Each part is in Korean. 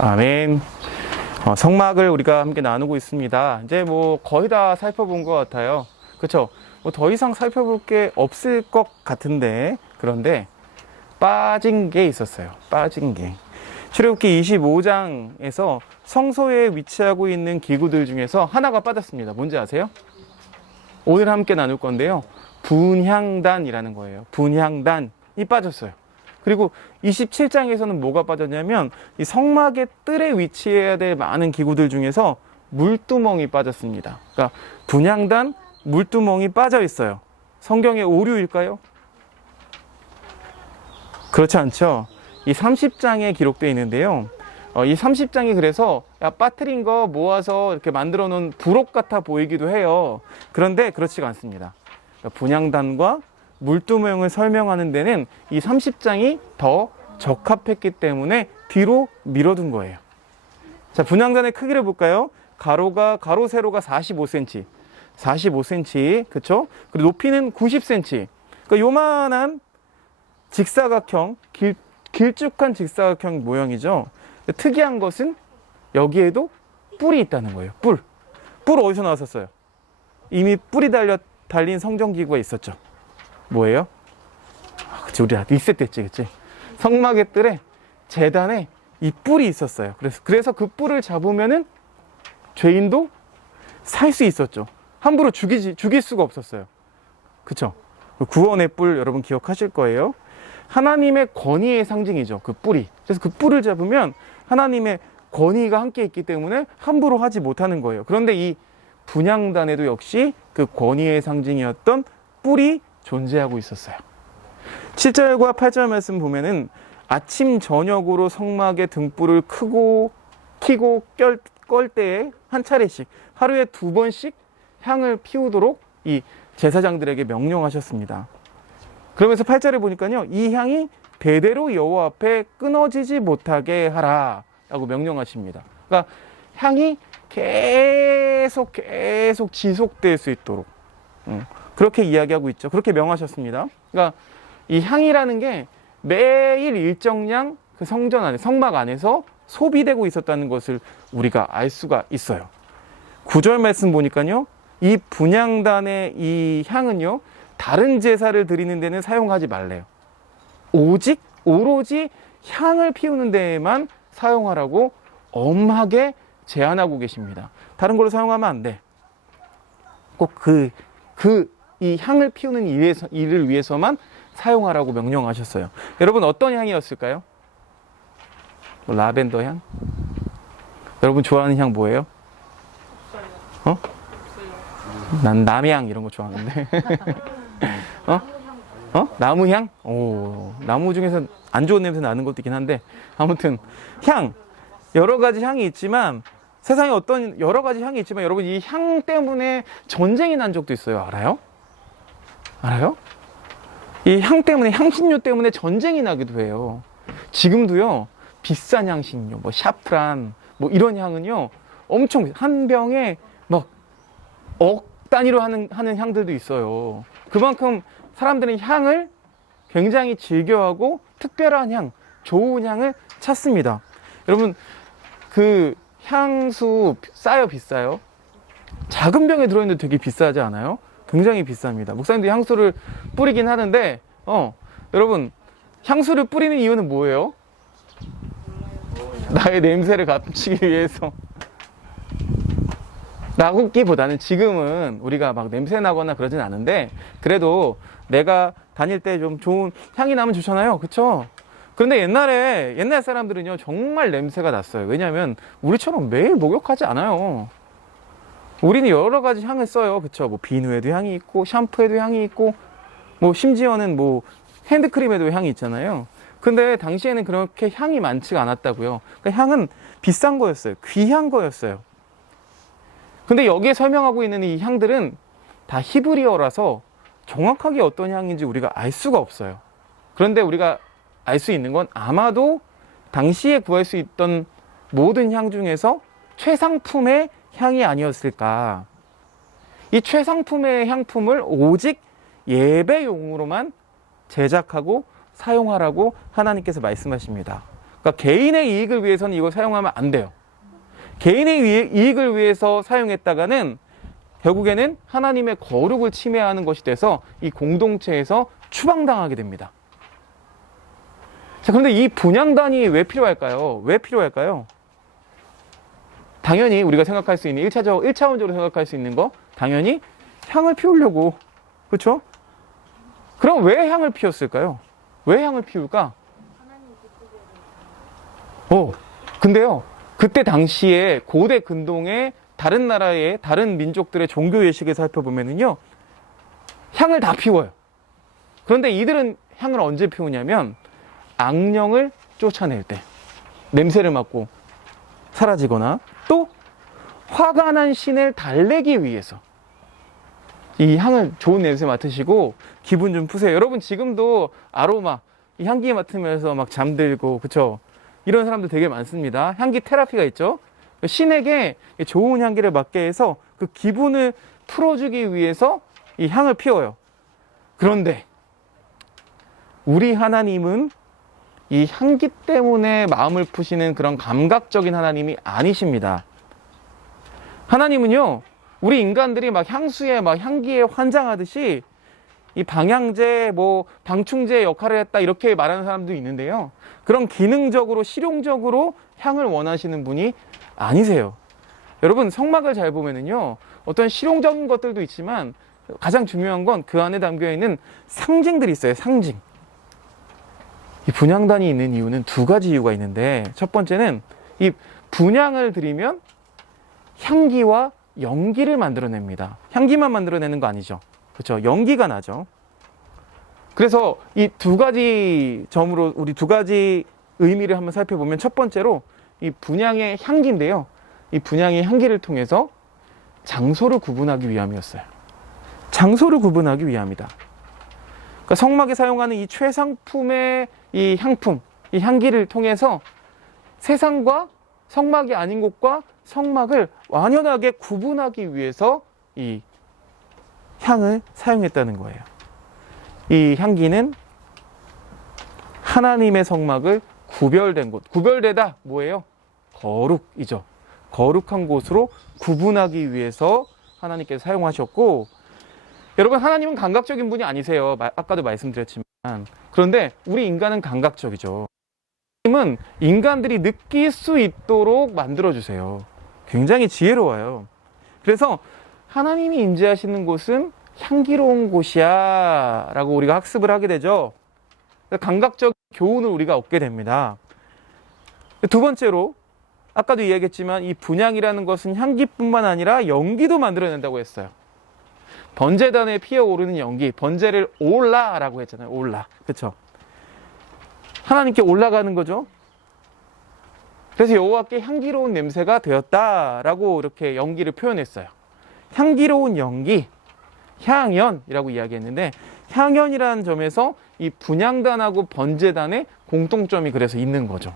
아멘. 성막을 우리가 함께 나누고 있습니다. 이제 뭐 거의 다 살펴본 것 같아요. 그렇죠? 뭐 더 이상 살펴볼 게 없을 것 같은데, 그런데 빠진 게 있었어요. 빠진 게. 출애굽기 25장에서 성소에 위치하고 있는 기구들 중에서 하나가 빠졌습니다. 뭔지 아세요? 오늘 함께 나눌 건데요. 분향단이라는 거예요. 분향단이 빠졌어요. 그리고 27장에서는 뭐가 빠졌냐면 이 성막의 뜰에 위치해야 될 많은 기구들 중에서 물두멍이 빠졌습니다. 그러니까 분향단, 물두멍이 빠져 있어요. 성경의 오류일까요? 그렇지 않죠. 이 30장에 기록되어 있는데요. 이 30장이 그래서 빠뜨린 거 모아서 이렇게 만들어 놓은 부록 같아 보이기도 해요. 그런데 그렇지가 않습니다. 그러니까 분향단과 물두멍을 설명하는 데는 이 30장이 더 적합했기 때문에 뒤로 밀어둔 거예요. 자, 분향단의 크기를 볼까요? 가로 세로가 45cm, 45cm, 그쵸? 그리고 높이는 90cm. 그러니까 요만한 직사각형, 길쭉한 직사각형 모형이죠. 특이한 것은 여기에도 뿔이 있다는 거예요. 뿔 어디서 나왔었어요? 이미 뿔이 달린 성전기구가 있었죠. 뭐예요? 그치, 우리 1세 때지, 그치? 성막의 뜰에, 제단에 이 뿔이 있었어요. 그래서 그 뿔을 잡으면은 죄인도 살 수 있었죠. 함부로 죽일 수가 없었어요. 그쵸? 구원의 뿔 여러분 기억하실 거예요. 하나님의 권위의 상징이죠. 그 뿔이. 그래서 그 뿔을 잡으면 하나님의 권위가 함께 있기 때문에 함부로 하지 못하는 거예요. 그런데 이 분향단에도 역시 그 권위의 상징이었던 뿔이 존재하고 있었어요. 7절과 8절 말씀 보면은 아침 저녁으로 성막의 등불을 키고 껄 때에 한 차례씩 하루에 2번씩 향을 피우도록 이 제사장들에게 명령하셨습니다. 그러면서 8절에 보니까요, 이 향이 대대로 여호와 앞에 끊어지지 못하게 하라 라고 명령하십니다. 그러니까 향이 계속 지속될 수 있도록 그렇게 이야기하고 있죠. 그렇게 명하셨습니다. 그러니까 이 향이라는 게 매일 일정량 그 성전 안에, 성막 안에서 소비되고 있었다는 것을 우리가 알 수가 있어요. 9절 말씀 보니까요, 이 분향단의 이 향은요, 다른 제사를 드리는 데는 사용하지 말래요. 오로지 향을 피우는 데에만 사용하라고 엄하게 제한하고 계십니다. 다른 걸로 사용하면 안 돼. 꼭 이 향을 피우는 일을 위해서만 사용하라고 명령하셨어요. 여러분 어떤 향이었을까요? 뭐 라벤더 향? 여러분 좋아하는 향 뭐예요? 난 남향 이런 거 좋아하는데. 나무향? 오, 나무 중에서 안 좋은 냄새 나는 것도 있긴 한데, 아무튼 향, 여러 가지 향이 있지만, 세상에 어떤 여러 가지 향이 있지만 여러분 이 향 때문에 전쟁이 난 적도 있어요. 알아요? 이 향 때문에, 향신료 때문에 전쟁이 나기도 해요. 지금도요, 비싼 향신료, 뭐 샤프란, 뭐 이런 향은요, 엄청 한 병에 막 억 단위로 하는 향들도 있어요. 그만큼 사람들은 향을 굉장히 즐겨하고 특별한 향, 좋은 향을 찾습니다. 여러분, 그 향수 싸요, 비싸요? 작은 병에 들어있는데 되게 비싸지 않아요? 굉장히 비쌉니다. 목사님도 향수를 뿌리긴 하는데, 여러분, 향수를 뿌리는 이유는 뭐예요? 나의 냄새를 감추기 위해서. 라고기보다는 지금은 우리가 막 냄새 나거나 그러진 않은데, 그래도 내가 다닐 때 좀 좋은 향이 나면 좋잖아요. 그쵸? 그런데 옛날 사람들은요, 정말 냄새가 났어요. 왜냐하면 우리처럼 매일 목욕하지 않아요. 우리는 여러 가지 향을 써요. 그쵸? 뭐 비누에도 향이 있고, 샴푸에도 향이 있고, 뭐 심지어는 뭐 핸드크림에도 향이 있잖아요. 근데 당시에는 그렇게 향이 많지가 않았다고요. 그러니까 향은 비싼 거였어요. 귀한 거였어요. 근데 여기에 설명하고 있는 이 향들은 다 히브리어라서 정확하게 어떤 향인지 우리가 알 수가 없어요. 그런데 우리가 알 수 있는 건 아마도 당시에 구할 수 있던 모든 향 중에서 최상품의 향이 아니었을까. 이 최상품의 향품을 오직 예배용으로만 제작하고 사용하라고 하나님께서 말씀하십니다. 그러니까 개인의 이익을 위해서는 이걸 사용하면 안 돼요. 개인의 이익을 위해서 사용했다가는 결국에는 하나님의 거룩을 침해하는 것이 돼서 이 공동체에서 추방당하게 됩니다. 자, 그런데 이 분향단이 왜 필요할까요? 왜 필요할까요? 당연히 우리가 생각할 수 있는 1차원적으로 생각할 수 있는 거 당연히 향을 피우려고. 그렇죠? 그럼 왜 향을 피웠을까요? 왜 향을 피울까? 근데요. 그때 당시에 고대 근동의 다른 나라의 다른 민족들의 종교 예식을 살펴보면은요. 향을 다 피워요. 그런데 이들은 향을 언제 피우냐면 악령을 쫓아낼 때 냄새를 맡고 사라지거나 또 화가 난 신을 달래기 위해서 이 향을 좋은 냄새 맡으시고 기분 좀 푸세요. 여러분 지금도 아로마 이 향기 맡으면서 막 잠들고 그쵸? 이런 사람들 되게 많습니다. 향기 테라피가 있죠. 신에게 좋은 향기를 맡게 해서 그 기분을 풀어주기 위해서 이 향을 피워요. 그런데 우리 하나님은 이 향기 때문에 마음을 푸시는 그런 감각적인 하나님이 아니십니다. 하나님은요, 우리 인간들이 막 향수에 막 향기에 환장하듯이 이 방향제, 방충제 역할을 했다 이렇게 말하는 사람도 있는데요. 그런 기능적으로 실용적으로 향을 원하시는 분이 아니세요. 여러분 성막을 잘 보면은요, 어떤 실용적인 것들도 있지만 가장 중요한 건 그 안에 담겨 있는 상징들이 있어요. 상징. 이 분향단이 있는 이유는 두 가지 이유가 있는데, 첫 번째는 이 분향을 드리면 향기와 연기를 만들어냅니다. 향기만 만들어내는 거 아니죠. 그렇죠? 연기가 나죠. 그래서 이 두 가지 점으로 우리 두 가지 의미를 한번 살펴보면, 첫 번째로 이 분향의 향기인데요. 이 분향의 향기를 통해서 장소를 구분하기 위함이었어요. 장소를 구분하기 위함이다. 그러니까 성막에 사용하는 이 최상품의 이 향품, 이 향기를 통해서 세상과 성막이 아닌 곳과 성막을 완연하게 구분하기 위해서 이 향을 사용했다는 거예요. 이 향기는 하나님의 성막을 구별된 곳, 구별되다 뭐예요? 거룩이죠. 거룩한 곳으로 구분하기 위해서 하나님께서 사용하셨고, 여러분 하나님은 감각적인 분이 아니세요. 아까도 말씀드렸지만. 그런데 우리 인간은 감각적이죠. 하나님은 인간들이 느낄 수 있도록 만들어주세요. 굉장히 지혜로워요. 그래서 하나님이 임재하시는 곳은 향기로운 곳이야 라고 우리가 학습을 하게 되죠. 감각적 교훈을 우리가 얻게 됩니다. 두 번째로 아까도 이야기했지만 이 분향이라는 것은 향기뿐만 아니라 연기도 만들어낸다고 했어요. 번제단에 피어오르는 연기, 번제를 올라라고 했잖아요. 올라, 그렇죠? 하나님께 올라가는 거죠. 그래서 여호와께 향기로운 냄새가 되었다라고 이렇게 연기를 표현했어요. 향기로운 연기, 향연이라고 이야기했는데, 향연이라는 점에서 이 분향단하고 번제단의 공통점이 그래서 있는 거죠.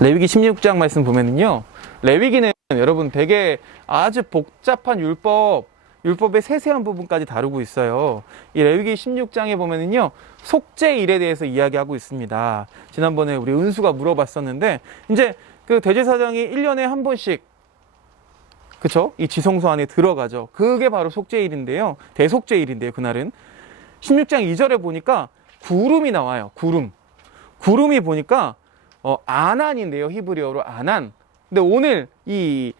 레위기 16장 말씀 보면은요, 레위기는 여러분 되게 아주 복잡한 율법의 세세한 부분까지 다루고 있어요. 이 레위기 16장에 보면은요, 속죄일에 대해서 이야기하고 있습니다. 지난번에 우리 은수가 물어봤었는데, 이제 그 대제사장이 1년에 한 번씩, 그쵸? 이 지성소 안에 들어가죠. 그게 바로 속죄일인데요. 대속죄일인데요, 그날은. 16장 2절에 보니까 구름이 나와요. 구름이 보니까 아난인데요. 히브리어로 아난. 근데 오늘 이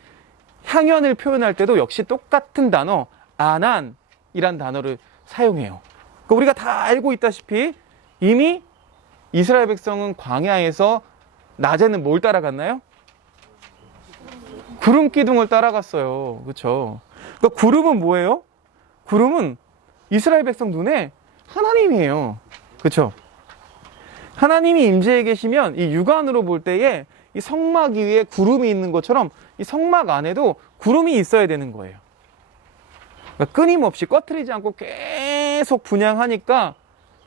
향연을 표현할 때도 역시 똑같은 단어, 아난이란 단어를 사용해요. 그러니까 우리가 다 알고 있다시피 이미 이스라엘 백성은 광야에서 낮에는 뭘 따라갔나요? 구름 기둥을 따라갔어요. 그렇죠? 그러니까 구름은 뭐예요? 구름은 이스라엘 백성 눈에 하나님이에요. 그렇죠? 하나님이 임재해 계시면 이 육안으로 볼 때에 이 성막 위에 구름이 있는 것처럼 이 성막 안에도 구름이 있어야 되는 거예요. 그러니까 끊임없이 꺼트리지 않고 계속 분향하니까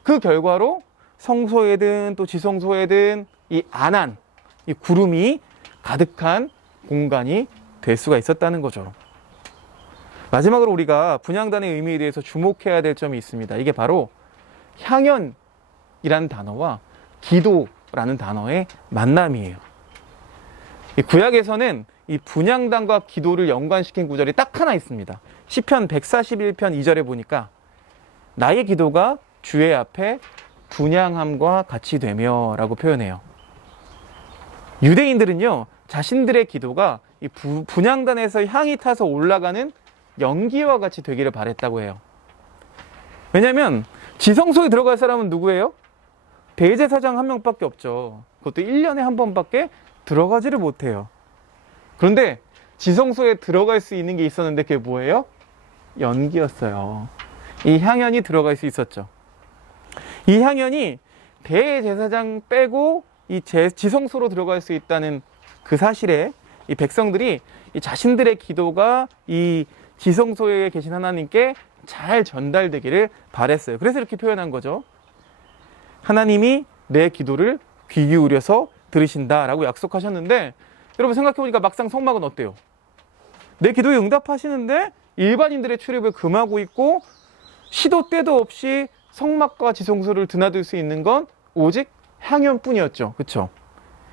그 결과로 성소에든 또 지성소에든 이 아난, 이 구름이 가득한 공간이 될 수가 있었다는 거죠. 마지막으로 우리가 분향단의 의미에 대해서 주목해야 될 점이 있습니다. 이게 바로 향연이라는 단어와 기도 기도라는 단어의 만남이에요. 이 구약에서는 이 분향단과 기도를 연관시킨 구절이 딱 하나 있습니다. 시편 141편 2절에 보니까 나의 기도가 주의 앞에 분향함과 같이 되며 라고 표현해요. 유대인들은요, 자신들의 기도가 이 분향단에서 향이 타서 올라가는 연기와 같이 되기를 바랬다고 해요. 왜냐하면 지성소에 들어갈 사람은 누구예요? 대제사장 한 명밖에 없죠. 그것도 1년에 한 번밖에 들어가지를 못해요. 그런데 지성소에 들어갈 수 있는 게 있었는데 그게 뭐예요? 연기였어요. 이 향연이 들어갈 수 있었죠. 이 향연이 대제사장 빼고 이 지성소로 들어갈 수 있다는 그 사실에 이 백성들이 이 자신들의 기도가 이 지성소에 계신 하나님께 잘 전달되기를 바랬어요. 그래서 이렇게 표현한 거죠. 하나님이 내 기도를 귀 기울여서 들으신다라고 약속하셨는데, 여러분 생각해보니까 막상 성막은 어때요? 내 기도에 응답하시는데 일반인들의 출입을 금하고 있고 시도 때도 없이 성막과 지성소를 드나들 수 있는 건 오직 향연뿐이었죠. 그렇죠?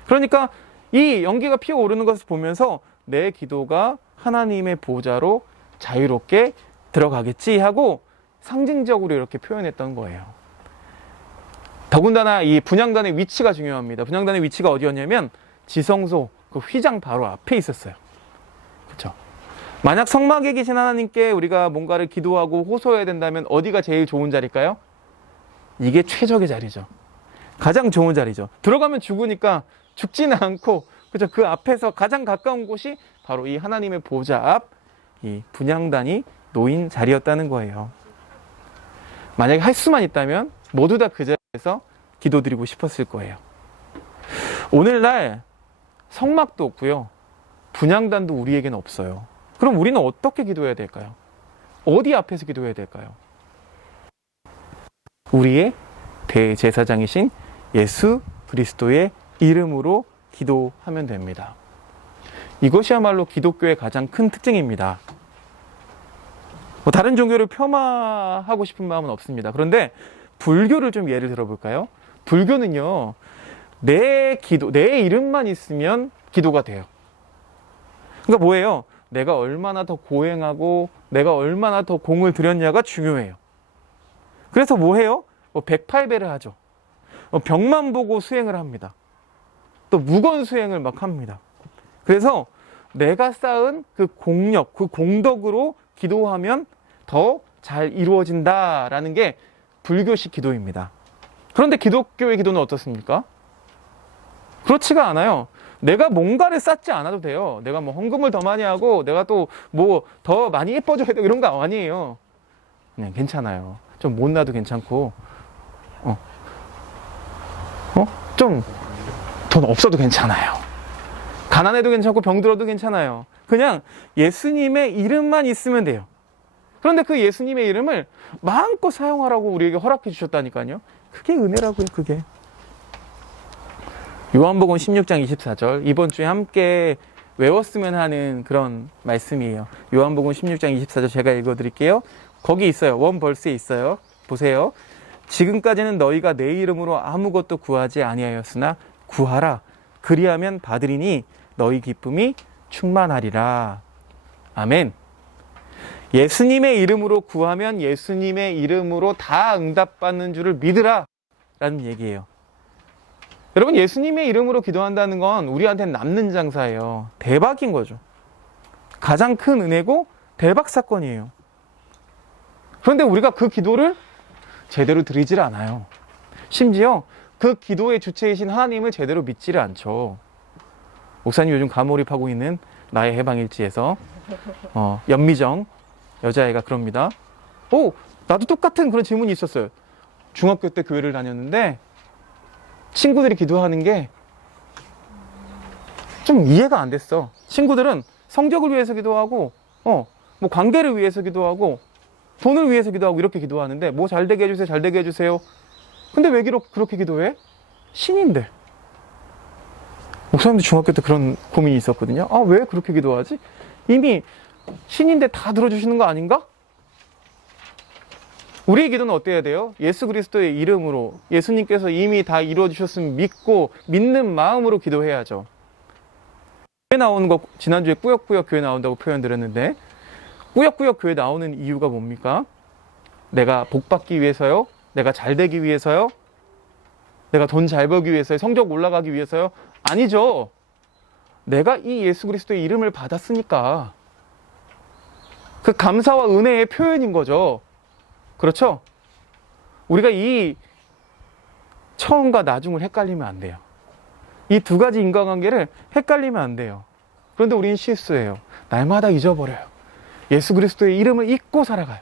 그러니까 이 연기가 피어오르는 것을 보면서 내 기도가 하나님의 보좌로 자유롭게 들어가겠지 하고 상징적으로 이렇게 표현했던 거예요. 더군다나 이 분향단의 위치가 중요합니다. 분향단의 위치가 어디였냐면 지성소 그 휘장 바로 앞에 있었어요. 그렇죠? 만약 성막에 계신 하나님께 우리가 뭔가를 기도하고 호소해야 된다면 어디가 제일 좋은 자리일까요? 이게 최적의 자리죠. 가장 좋은 자리죠. 들어가면 죽으니까 죽지는 않고, 그죠? 그 앞에서 가장 가까운 곳이 바로 이 하나님의 보좌 앞, 이 분향단이 놓인 자리였다는 거예요. 만약에 할 수만 있다면 모두 다 그 자리에서 기도드리고 싶었을 거예요. 오늘날 성막도 없고요, 분향단도 우리에게는 없어요. 그럼 우리는 어떻게 기도해야 될까요? 어디 앞에서 기도해야 될까요? 우리의 대제사장이신 예수 그리스도의 이름으로 기도하면 됩니다. 이것이야말로 기독교의 가장 큰 특징입니다. 다른 종교를 폄하하고 싶은 마음은 없습니다. 그런데 불교를 좀 예를 들어볼까요? 불교는요, 내 이름만 있으면 기도가 돼요. 그러니까 뭐예요? 내가 얼마나 더 고행하고 내가 얼마나 더 공을 들였냐가 중요해요. 그래서 뭐 해요? 108배를 하죠. 벽만 보고 수행을 합니다. 또 무건 수행을 막 합니다. 그래서 내가 쌓은 그 공력, 그 공덕으로 기도하면 더 잘 이루어진다라는 게 불교식 기도입니다. 그런데 기독교의 기도는 어떻습니까? 그렇지가 않아요. 내가 뭔가를 쌓지 않아도 돼요. 내가 뭐 헌금을 더 많이 하고 내가 또 뭐 더 많이 예뻐져야 되고 이런 거 아니에요. 그냥 괜찮아요. 좀 못나도 괜찮고, 좀 돈 없어도 괜찮아요. 가난해도 괜찮고 병들어도 괜찮아요. 그냥 예수님의 이름만 있으면 돼요. 그런데 그 예수님의 이름을 마음껏 사용하라고 우리에게 허락해 주셨다니까요. 그게 은혜라고요, 그게. 요한복음 16장 24절, 이번 주에 함께 외웠으면 하는 그런 말씀이에요. 요한복음 16장 24절 제가 읽어드릴게요. 거기 있어요. 원벌스에 있어요. 보세요. 지금까지는 너희가 내 이름으로 아무것도 구하지 아니하였으나 구하라. 그리하면 받으리니 너희 기쁨이 충만하리라. 아멘. 예수님의 이름으로 구하면 예수님의 이름으로 다 응답받는 줄을 믿으라 라는 얘기예요. 여러분, 예수님의 이름으로 기도한다는 건 우리한테는 남는 장사예요. 대박인 거죠. 가장 큰 은혜고 대박 사건이에요. 그런데 우리가 그 기도를 제대로 드리질 않아요. 심지어 그 기도의 주체이신 하나님을 제대로 믿지를 않죠. 목사님 요즘 가몰입하고 있는 나의 해방일지에서 연미정 여자애가 그럽니다. 나도 똑같은 그런 질문이 있었어요. 중학교 때 교회를 다녔는데 친구들이 기도하는 게 좀 이해가 안 됐어. 친구들은 성적을 위해서 기도하고 뭐 관계를 위해서 기도하고 돈을 위해서 기도하고 이렇게 기도하는데, 뭐 잘되게 해주세요, 잘되게 해주세요. 근데 왜 그렇게 기도해? 신인데. 목사님도 중학교 때 그런 고민이 있었거든요. 왜 그렇게 기도하지? 이미 신인데 다 들어주시는 거 아닌가? 우리의 기도는 어때야 돼요? 예수 그리스도의 이름으로, 예수님께서 이미 다 이루어주셨으면 믿고 믿는 마음으로 기도해야죠. 교회 나오는 거 지난주에 꾸역꾸역 교회 나온다고 표현드렸는데, 꾸역꾸역 교회 나오는 이유가 뭡니까? 내가 복 받기 위해서요? 내가 잘 되기 위해서요? 내가 돈 잘 벌기 위해서요? 성적 올라가기 위해서요? 아니죠. 내가 이 예수 그리스도의 이름을 받았으니까 그 감사와 은혜의 표현인 거죠. 그렇죠? 우리가 이 처음과 나중을 헷갈리면 안 돼요. 이 두 가지 인과관계를 헷갈리면 안 돼요. 그런데 우리는 실수해요. 날마다 잊어버려요. 예수 그리스도의 이름을 잊고 살아가요.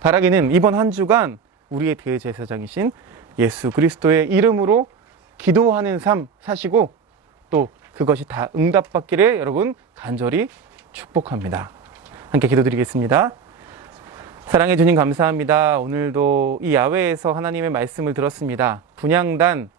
바라기는 이번 한 주간 우리의 대제사장이신 예수 그리스도의 이름으로 기도하는 삶 사시고, 또 그것이 다 응답받기를 여러분 간절히 축복합니다. 함께 기도드리겠습니다. 사랑해 주님 감사합니다. 오늘도 이 야외에서 하나님의 말씀을 들었습니다. 분향단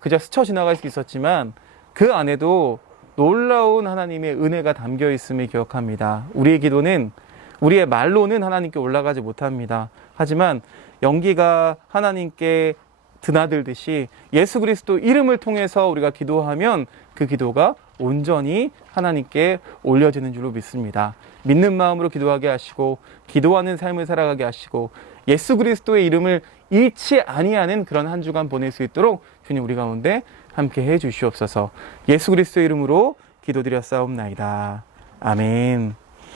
그저 스쳐 지나갈 수 있었지만 그 안에도 놀라운 하나님의 은혜가 담겨 있음을 기억합니다. 우리의 기도는, 우리의 말로는 하나님께 올라가지 못합니다. 하지만 연기가 하나님께 드나들듯이 예수 그리스도 이름을 통해서 우리가 기도하면 그 기도가 온전히 하나님께 올려지는 줄로 믿습니다. 믿는 마음으로 기도하게 하시고, 기도하는 삶을 살아가게 하시고, 예수 그리스도의 이름을 잃지 아니하는 그런 한 주간 보낼 수 있도록 주님 우리 가운데 함께 해 주시옵소서. 예수 그리스도의 이름으로 기도드렸사옵나이다. 아멘.